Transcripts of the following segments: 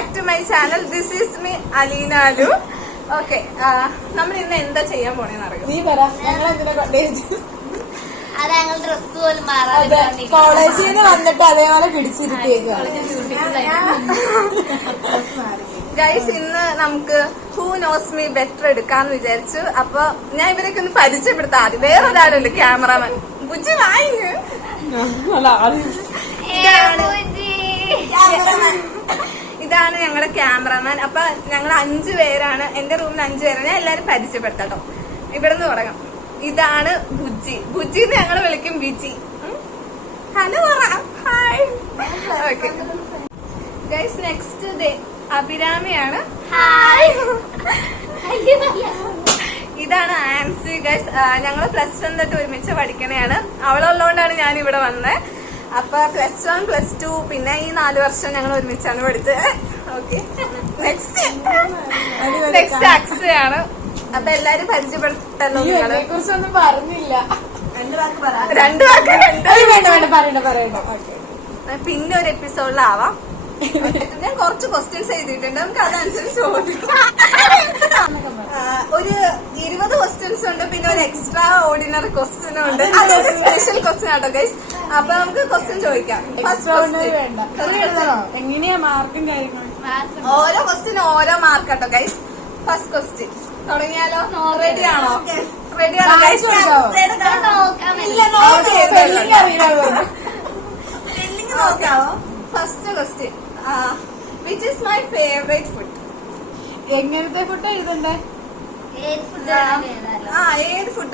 Back to my channel. This is me Aleena Alu. Okay, നമ്മൾ ഇന്ന് എന്താ ചെയ്യാൻ പോണേന്ന് അറിയോ? നീ പറ. ഞങ്ങൾ എന്തിനാ കൊണ്ടേച്ചു? അത് ഞങ്ങൾ ഡ്രസ് പോലും കോളേജിൽ നിന്ന് വന്നിട്ട് അതേപോലെ പിടിച്ചിരുത്തിയേക്കുക. ഗൈസ്, ഇന്ന് നമുക്ക് ഹൂ നോസ് മീ ബെറ്റർ എടുക്കാന്ന് വിചാരിച്ചു. അപ്പൊ ഞാൻ ഇവരൊക്കെ ഒന്ന് പരിചയപ്പെടുത്താം. ആദ്യം വേറൊരാളുണ്ട്, ക്യാമറാമാൻ ബുജി വായിങ്. ഇതാണ് ഞങ്ങളുടെ ക്യാമറാമാൻ. അപ്പൊ ഞങ്ങൾ 5 പേരാണ്. എന്റെ റൂമിൽ 5 പേരാണ്. ഞാൻ എല്ലാരും പരിചയപ്പെടുത്താട്ടോ. ഇവിടെ നിന്ന് തുടങ്ങാം. ഇതാണ് ബുജി. ബുജിന്ന് ഞങ്ങൾ വിളിക്കും Biji. Hello hi. Okay guys, next അഭിരാമിയാണ്. ഇതാണ് ആൻസി. ഗൈസ്, ഞങ്ങള് +1 തൊട്ട് ഒരുമിച്ച് പഠിക്കണയാണ്. അവളുള്ളതുകൊണ്ടാണ് ഞാൻ ഇവിടെ വന്നത്. അപ്പൊ +1, +2 പിന്നെ ഈ 4 വർഷം ഞങ്ങൾ ഒരുമിച്ചാണ് പഠിച്ചത്. ഓക്കെ, നെക്സ്റ്റ് അക്ഷയാണ്. അപ്പൊ എല്ലാരും പരിചയപ്പെടുത്തല്ലോ. നിങ്ങളെ കുറിച്ചൊന്നും പറഞ്ഞില്ല. 2 വാക്ക് പറയണ്ട. പിന്നെ ഒരു എപ്പിസോഡിലാവാം. ഞാൻ കുറച്ച് ക്വസ്റ്റ്യൻസ് എഴുതിയിട്ടുണ്ട്. നമുക്ക് അതനുസരിച്ച് ചോദിക്കാം. ഒരു 20 ക്വസ്റ്റ്യൻസ് ഉണ്ട്. പിന്നെ ഒരു എക്സ്ട്രാ ഓർഡിനറി ക്വസ്റ്റ്യനും ഉണ്ട്. അതൊരു സ്പെഷ്യൽ ക്വസ്റ്റ്യൻ ആട്ടോ ഗൈസ്. അപ്പൊ നമുക്ക് ക്വസ്റ്റ്യൻ ചോദിക്കാം. എങ്ങനെയാ മാർക്കും കാര്യങ്ങളും? ഓരോ ക്വസ്റ്റ്യനും ഓരോ മാർക്ക് ആട്ടോ ഗൈസ്. ഫസ്റ്റ് ക്വസ്റ്റ്യൻ തുടങ്ങിയാലോ? റെഡി ആണോ? റെഡി ആണോ ഗൈസ്? നോക്കാവോ? First question, which is my favourite food? എങ്ങനത്തെ ഫുഡ് എഴുതണ്ടേ? ഏത് ഫുഡ്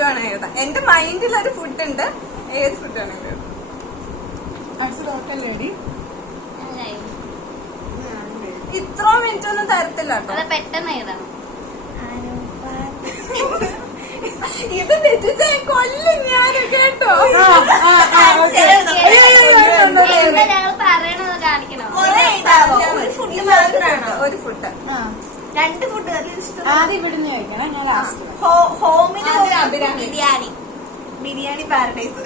വേണം എഴുതാം. എന്റെ മൈൻഡിൽ ഒരു ഫുഡ് ഉണ്ട്. ഏത് ഫുഡ് വേണം എഴുതാം? ഇത്ര മിനിറ്റ് ഒന്നും തരത്തില്ല കേട്ടോ. പെട്ടെന്ന് എഴുതണം. ഇത് തെറ്റിച്ചാൽ കൊല്ലും ഞാൻ കേട്ടോ. ഞങ്ങൾ പറയണത് കാണിക്കണം. ഒരു ഫുഡ്, 2 ഫുഡ് ആദ്യം ഇവിടുന്ന് കഴിക്കണം. ഞാൻ ലാസ്റ്റ്. ഹോമിൽ ബിരിയാണി പാരഡൈസ്.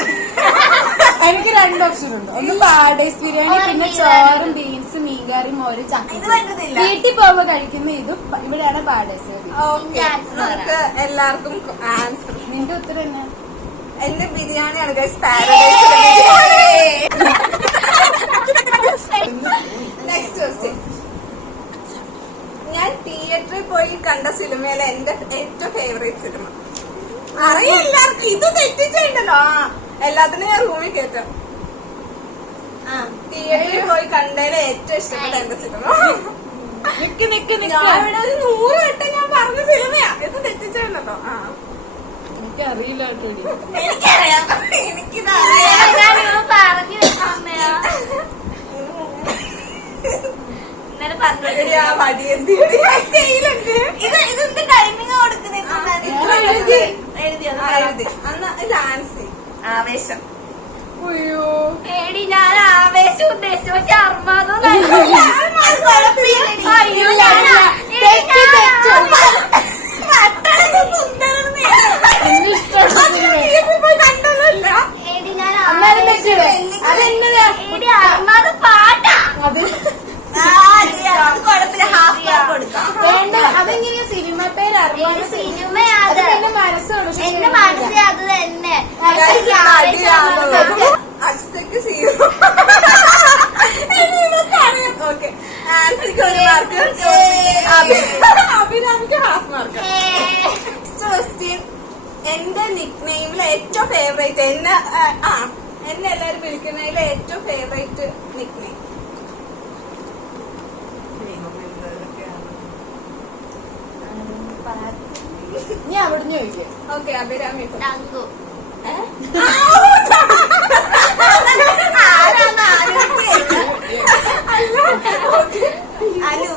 എനിക്ക് 2 ഓപ്ഷൻ ഉണ്ട്. ഒന്ന് പാരഡൈസ് ബിരിയാണി, പിന്നെ ചോറും ബീൻസും മീൻകറിയും മോര് ചക്ക. വീട്ടിൽ പോകുമ്പോ കഴിക്കുന്ന ഇതും ഇവിടെയാണ് പാരഡൈസ്. നമുക്ക് എല്ലാവർക്കും ആൻസർ. നിന്റെ ഉത്തരം എന്നാ? എന്റെ ബിരിയാണിയാണ് ഗൈസ്, പാരഡൈസ്. നെക്സ്റ്റ് ക്വസ്റ്റ്യൻ, ഞാൻ തിയേറ്ററിൽ പോയി കണ്ട സിനിമയിലെ എന്റെ ഏറ്റവും ഫേവറേറ്റ് സിനിമ. അറിയാം എല്ലാവർക്കും. ഇത് തെറ്റിച്ചുണ്ടല്ലോ. എല്ലാത്തിനും ഞാൻ റൂമിൽ കയറ്റാം. തിയേറ്ററിൽ പോയി കണ്ടതിലെ ഏറ്റവും ഇഷ്ടപ്പെട്ട എന്റെ സിനിമ. ഞാൻ ഇവിടെ ഒരു 100 വട്ടം ഞാൻ പറഞ്ഞ സിനിമയാ. ഇത് തെറ്റിച്ചുണ്ടല്ലോ. എനിക്കറിയില്ല. എനിക്കറിയാം. എനിക്കിതറിയാം. പറഞ്ഞു അമ്മയാ ഇന്നലെ പറഞ്ഞു. ഇതെന്ത് ടൈമിങ് കൊടുക്കുന്നത്? ആൻസി ആവേശം. എടി ഞാൻ ആവേശം ഉദ്ദേശിച്ചു. പക്ഷെ അർമാദം പാട്ടാ. അതെങ്ങനെയാ സിനിമ പേര്? സിനിമ മനസ്സോട് എന്റെ മനസ്സിൽ അത് തന്നെ. അക്ഷയ്ക്ക് സീറോ. ഓക്കെ, ആൻസിക്ക് 1 മാർക്ക്, അഭിരാമിക്ക് ½ മാർക്ക്. നെക്സ്റ്റ് ക്വസ്റ്റ്യൻ, എന്റെ നിക് നെയിമിലെ ഏറ്റവും ഫേവറേറ്റ്, എന്നെ എല്ലാരും വിളിക്കുന്നതിലെ ഏറ്റവും ഫേവറേറ്റ് നിക് നെയിം. നീ അവിടുന്ന് ചോദിക്കും. ഓക്കെ, അഭിരാമി. ഡങ്കു. അലു.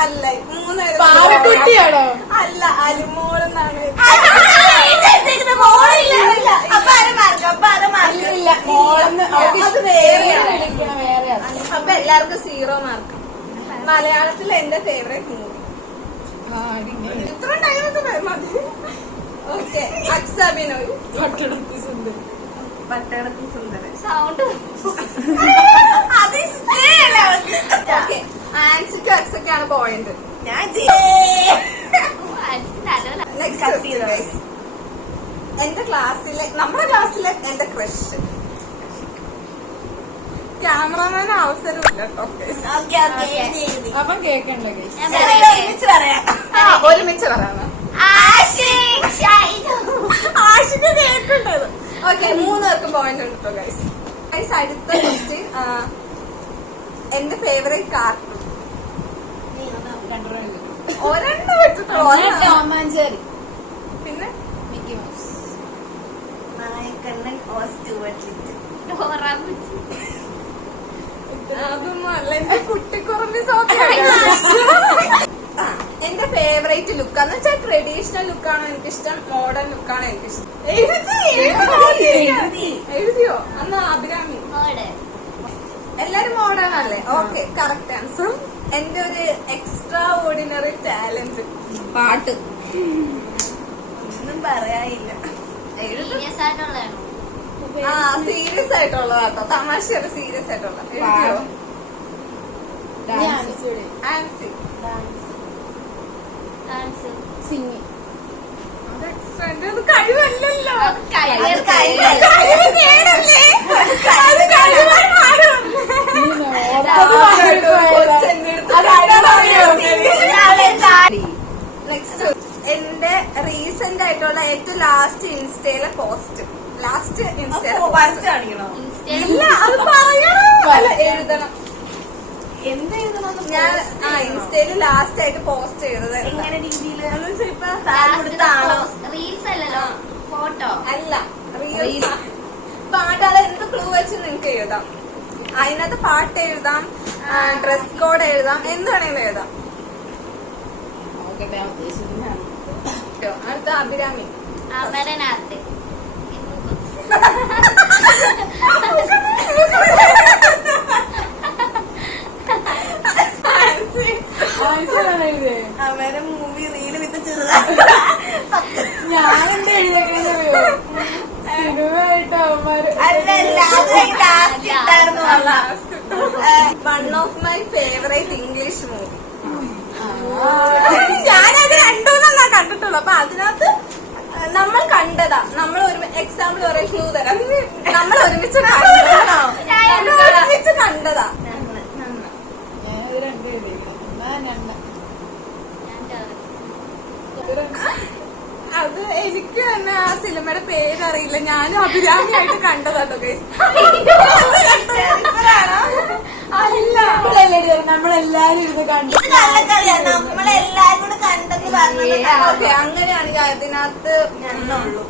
അല്ല, 3 പാവക്കുട്ടിയാണോ? അല്ല, അലുമോളെന്നാണ്. അപ്പൊ എല്ലാവർക്കും 0 മാർക്ക്. മലയാളത്തിൽ എന്റെ ഫേവറേറ്റ് മൂവി. ഇത്ര ടൈം മതി. ഓക്കെ, അക്സബിനോയ്. പട്ടണത്തിൽ സുന്ദരൻ. സൗണ്ട് അത് ഇഷ്ടമല്ല. ആൻസി ടു എക്സ് ഒക്കെയാണ് പോയിന്റ്. ഞാൻ എന്റെ ക്ലാസ്സിലെ നമ്മുടെ ക്ലാസ്സിലെ എന്റെ ക്രഷ് ക്യാമറമാൻ അവസരമില്ല കേട്ടോ. അപ്പം കേക്കണ്ട ഗൈസ്. ഒരുമിച്ച് പറയാം. ഒരുമിച്ച് പറയാമോ? ആഷിക്ക് കേൾക്കേണ്ടത്. ഓക്കെ, 3 പേർക്കും പോയിന്റ് ഉണ്ട് കേട്ടോ ഗൈസ്. ഗൈസ്, അടുത്ത ക്വസ്റ്റ്യൻ. എന്റെ ഫേവറേറ്റ് കാർട്ടൂൺ ഒരെണ്ണം വെച്ചിട്ടുള്ളൂ. ടോമാഞ്ചേരി, പിന്നെ മിക്കി മൗസ്. നായക്കണ്ണൻ അതൊന്നും അല്ല, എന്റെ കുട്ടിക്കുറമ്പി എന്റെ ഫേവറേറ്റ് ലുക്ക് എന്ന് വെച്ചാൽ ട്രഡീഷണൽ ലുക്കാണോ എനിക്കിഷ്ടം, മോഡേൺ ലുക്കാണോ എനിക്കിഷ്ടം. എഴുതിയോ അന്ന് അഭിരാമി? എല്ലാരും മോഡേൺ അല്ലേ? Okay, correct answer. എന്റെ ഒരു എക്സ്ട്രാ ഓർഡിനറി ടാലന്റ് പാട്ട്. ഒന്നും പറയാനില്ല. സീരിയസ് ആയിട്ടുള്ളതാട്ടോ, തമാശയല്ല, സീരിയസ് ആയിട്ടുള്ള. എഴുതിയോ? ആൻസി. സിംഗി. അത് എക്സ്ട്രാ, എന്റെ അത് കഴിവല്ലല്ലോ. നെക്സ്റ്റ്, എന്റെ റീസെന്റ് ആയിട്ടുള്ള ഏറ്റവും ലാസ്റ്റ് ഇൻസ്റ്റയിലെ പോസ്റ്റ്. ലാസ്റ്റ് ഇൻസ്റ്റയിലെ വരച്ച് കാണിക്കണോ? ഇല്ല, അത് പറയണം. അല്ല, എഴുതണം. എന്ത് എഴുതണം? ഞാൻ ഇൻസ്റ്റയില് ലാസ്റ്റ് ആയിട്ട് പോസ്റ്റ് ചെയ്തത്. എങ്ങനെ രീതിയില്? ഇപ്പൊ റീൽസ് അല്ലല്ലോ, ഫോട്ടോ. അല്ല, റീൽസ്. പാട്ടാളെ എന്ത് ക്ലൂ വെച്ച് നിങ്ങക്ക് എഴുതാം. അതിനകത്ത് പാട്ട് എഴുതാം, ഡ്രസ് കോഡ് എഴുതാം, എന്ത് വേണമെങ്കിലും എഴുതാം. അടുത്ത അഭിരാമി. അമരനാഥ്. അവരെ മൂവി റീല് വിത്ത് ഞാനെന്താ എഴുതിയോ സിനിമയായിട്ട് അവന്മാര് one of my favourite English movie. ഞാനത് 2-3 കണ്ടിട്ടുള്ളൂ. അപ്പൊ അതിനകത്ത് നമ്മൾ കണ്ടതാ. നമ്മൾ എക്സാമ്പിൾ പറയാൻ ക്ലൂ തരാം. നമ്മൾ ഒരുമിച്ച് കണ്ടതാ. അത് എനിക്ക് തന്നെ ആ സിനിമയുടെ പേരറിയില്ല. ഞാനും അഭിരാമിയായിട്ട് കണ്ടതാട്ടോ ഗൈസ്. അല്ല, നമ്മളെല്ലാരും ഇരുന്ന് കണ്ടു. നമ്മളെല്ലാരും കൂടെ കണ്ടെന്ന് പറഞ്ഞത്. ഓക്കെ, അങ്ങനെയാണ് അതിനകത്ത് ഞാനുള്ളൂ.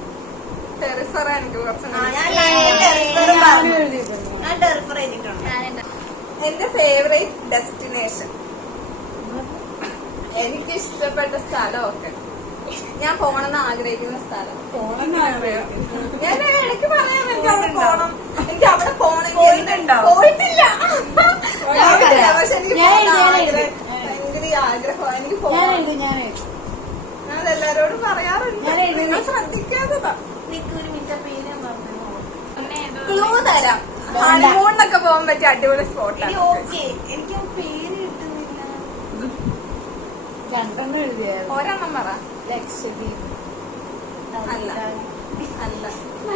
ടെറിഫറ എനിക്ക് കുറച്ച് ഞാനും എഴുതിയിട്ടുണ്ട്. ഞാൻ ടെറിഫർ ചെയ്തിട്ടുണ്ട്. എന്റെ ഫേവറേറ്റ് ഡെസ്റ്റിനേഷൻ, എനിക്ക് ഇഷ്ടപ്പെട്ട സ്ഥലമൊക്കെ, ഞാൻ പോണെന്ന് ആഗ്രഹിക്കുന്ന സ്ഥലം. ഞാൻ എനിക്ക് പറയാൻ എനിക്ക് അവിടെ പോണം, എനിക്ക് അവിടെ പോണെങ്കിൽ പോയിട്ടില്ല. പക്ഷെ എനിക്ക് ഭയങ്കര ആഗ്രഹമാണ് എനിക്ക് പോകണം. ഞാൻ അതെല്ലാരോടും പറയാറുണ്ട്. നിങ്ങൾ ശ്രദ്ധിക്കാത്തതാ. നിനക്ക് ഒരു മിനിറ്റ് പേര് ഞാൻ പറഞ്ഞു. ക്ലൂ തരാം. ഹണിമൂണിനൊക്കെ പോകാൻ പറ്റിയ അടിപൊളി സ്പോട്ടാണ്. ഓക്കെ, എനിക്ക് ആ പേര് കിട്ടുന്നില്ല. 2 എഴുതിയായിരുന്നു. ഒരെണ്ണം പറ. ലക്ഷദ്വീപ്. അല്ല, അല്ല,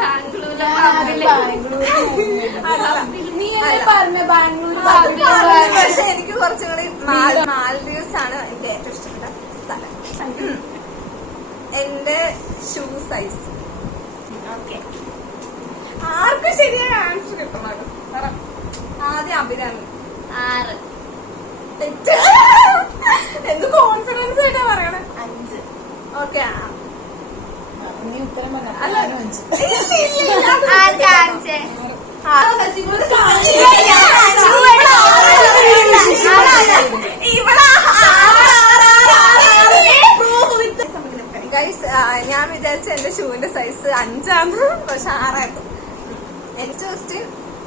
ബാംഗ്ലൂരിലെ നീ എന്നെ പറഞ്ഞ ബാംഗ്ലൂർ. പക്ഷെ എനിക്ക് കുറച്ചും കൂടി മാൽദീവ്സ് ആണ് എന്റെ ഏറ്റവും ഇഷ്ടപ്പെട്ട സ്ഥലം. എന്റെ ഷൂ സൈസ്. ഓക്കെ, ആർക്കും ശരിയായ ആൻസർ കിട്ടണം. ആദ്യം അഭിരാമി. 6. തെറ്റ്. എന്ത് കോൺഫിഡൻസ് ആയിട്ടാ പറയണേ. 5. ഓക്കെ, നീ ഉത്തരം പറഞ്ഞ അല്ല, ഗൈസ്, ഞാൻ വിചാരിച്ച എന്റെ ഷൂവിന്റെ സൈസ് 5 പക്ഷെ 6. എന്റെ ക്വസ്റ്റ്യൻ,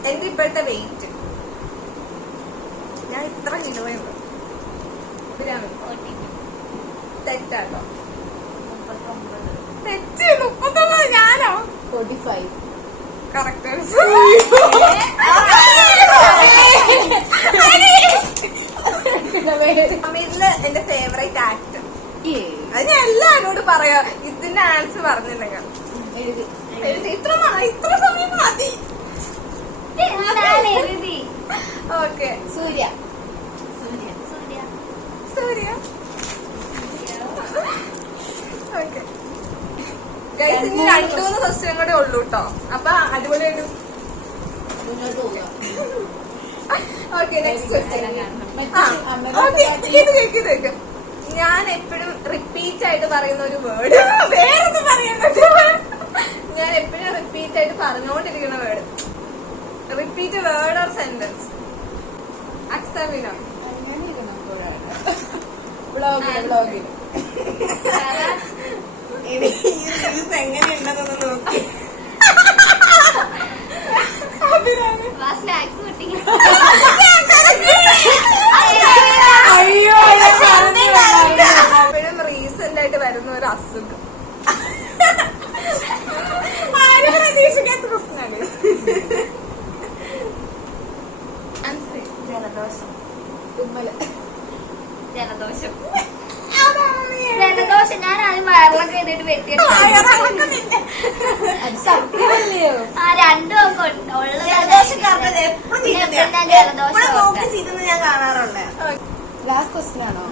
എന്റെ ഇപ്പോഴത്തെ വെയിറ്റ്. ഞാൻ ഇത്ര കിലോയുണ്ട്. തെറ്റാട്ടോ. 39. തെറ്റ്. 39 ഞാനോ? 45. കറക്റ്റ്. തമിഴില് എന്റെ ഫേവറേറ്റ് ആക്ടർ. അത് ഞാൻ എല്ലാരോടും പറയാ. ഇതിന്റെ ആൻസർ പറഞ്ഞിട്ടുണ്ടെങ്കിൽ ഇത്ര സമയം മതി. ഞാൻ എഴുതി. ഓക്കെ, സൂര്യ. സൂര്യ. സൂര്യ. ഓക്കെ ഗൈസ്, ഇനി 2-3 ക്വസ്റ്റ്യൻ കൂടെ ഉള്ളൂ കേട്ടോ. അപ്പൊ അടിപൊളിയായിട്ട്. മുന്നോട്ട് പോവുക. Okay, next question. കേക്ക്. ഞാൻ എപ്പോഴും റിപ്പീറ്റ് ആയിട്ട് പറയുന്ന ഒരു വേർഡ്, വേറൊന്നും പറയുന്നത്. ഞാൻ എപ്പോഴും റിപ്പീറ്റ് ആയിട്ട് പറഞ്ഞുകൊണ്ടിരിക്കുന്ന word. Repeat word or sentence. അക്സമിനോ? വ്ളോഗിൽ എങ്ങനെയുണ്ടെന്നൊന്ന് നോക്കി. സ്നാക്സ് കിട്ടി. അയ്യോ എപ്പോഴും റീസെന്റ് ആയിട്ട് വരുന്ന ഒരു അസുഖം. ആരും പ്രതീക്ഷിക്കാത്ത പ്രശ്നമാണ്. ജലദോഷം. തുമ്മല്. ജലദോഷം. ജലദോഷം. ഞാൻ ആദ്യം വയറിളൊക്കെ ചെയ്തിട്ട് വെട്ടിയെടുത്തു. അത് സത്യമല്ലയോ? ആ രണ്ടും ഒക്കെ ഉള്ള ജലദോഷക്കാർക്ക് എപ്പോഴും ജലദോഷം നോക്കി ചെയ്തെന്ന് ഞാൻ കാണാറുണ്ട്. ലാസ്റ്റ് ക്വസ്റ്റ്യൻ ആണോ?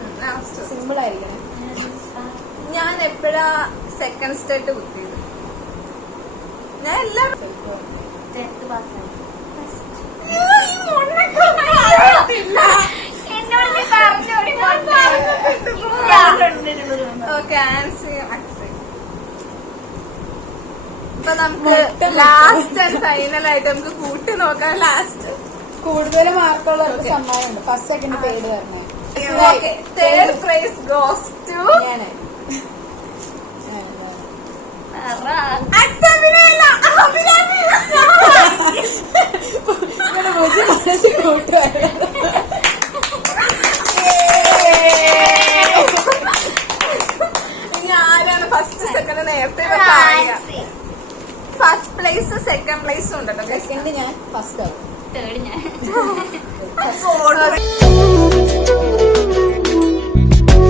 സിമ്പിൾ ആയിരിക്കണം. ഞാൻ എപ്പോഴാ സെക്കൻഡ് സ്റ്റേറ്റ് കുത്തിയത്? ഞാൻ എല്ലാം എന്നോട് നീ പറഞ്ഞോടി ഓക്കെ, ആൻസർ അക്സെപ്റ്റ്. ഇപ്പൊ നമുക്ക് ലാസ്റ്റ് ആൻഡ് ഫൈനൽ ആയിട്ട് നമുക്ക് കൂട്ടി നോക്കാം. ലാസ്റ്റ് കൂടുതൽ മാർക്കുള്ളവർക്ക് സമ്മാനമുണ്ട്. ഫസ്റ്റ് സെക്കൻഡ് പേര് തരണേ. Okay, third prize goes to ഞാന് മനസ്സിൽ കൂട്ടുവായിരുന്നു. ഇനി ആരാണ് ഫസ്റ്റ് സെക്കൻഡ്? നേരത്തെ ഫസ്റ്റ് പ്ലേസ് സെക്കൻഡ് പ്ലേസും ഉണ്ടല്ലോ. സെക്കൻഡ് ഞാൻ, ഫസ്റ്റ് ആവും. തേർഡ് ഞാൻ.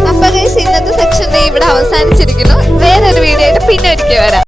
അപ്പൊ ഗൈസ്, ഇന്നത്തെ സെക്ഷൻ ഇവിടെ അവസാനിച്ചിരിക്കുന്നു. വേറൊരു വീഡിയോ ആയിട്ട് പിന്നെ ഒരിക്കൽ വരാം.